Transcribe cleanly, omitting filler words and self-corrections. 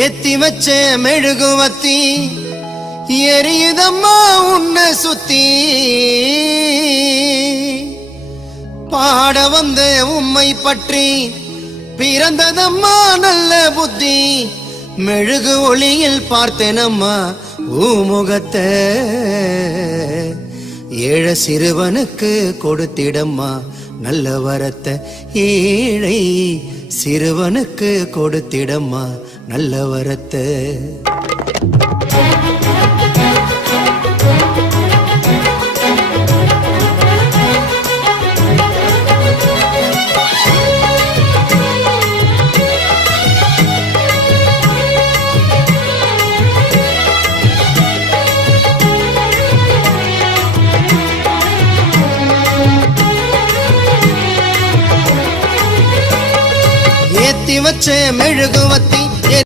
ஏத்தி வச்ச மெழுகுவத்தி எரியுதம்மா உன்னை சுத்தி பாட வந்த உம்மை பற்றி பிறந்ததம்மா நல்ல புத்தி மெழுகு ஒளியில் பார்த்தேனம்மா ஊமுகத்தை ஏழ சிறுவனுக்கு கொடுத்திடம்மா நல்ல வரத்தை ஏழை சிறுவனுக்கு கொடுத்திடம்மா நல்ல வரத்தை ஏத்தி வச்ச மெழுகுவத்தி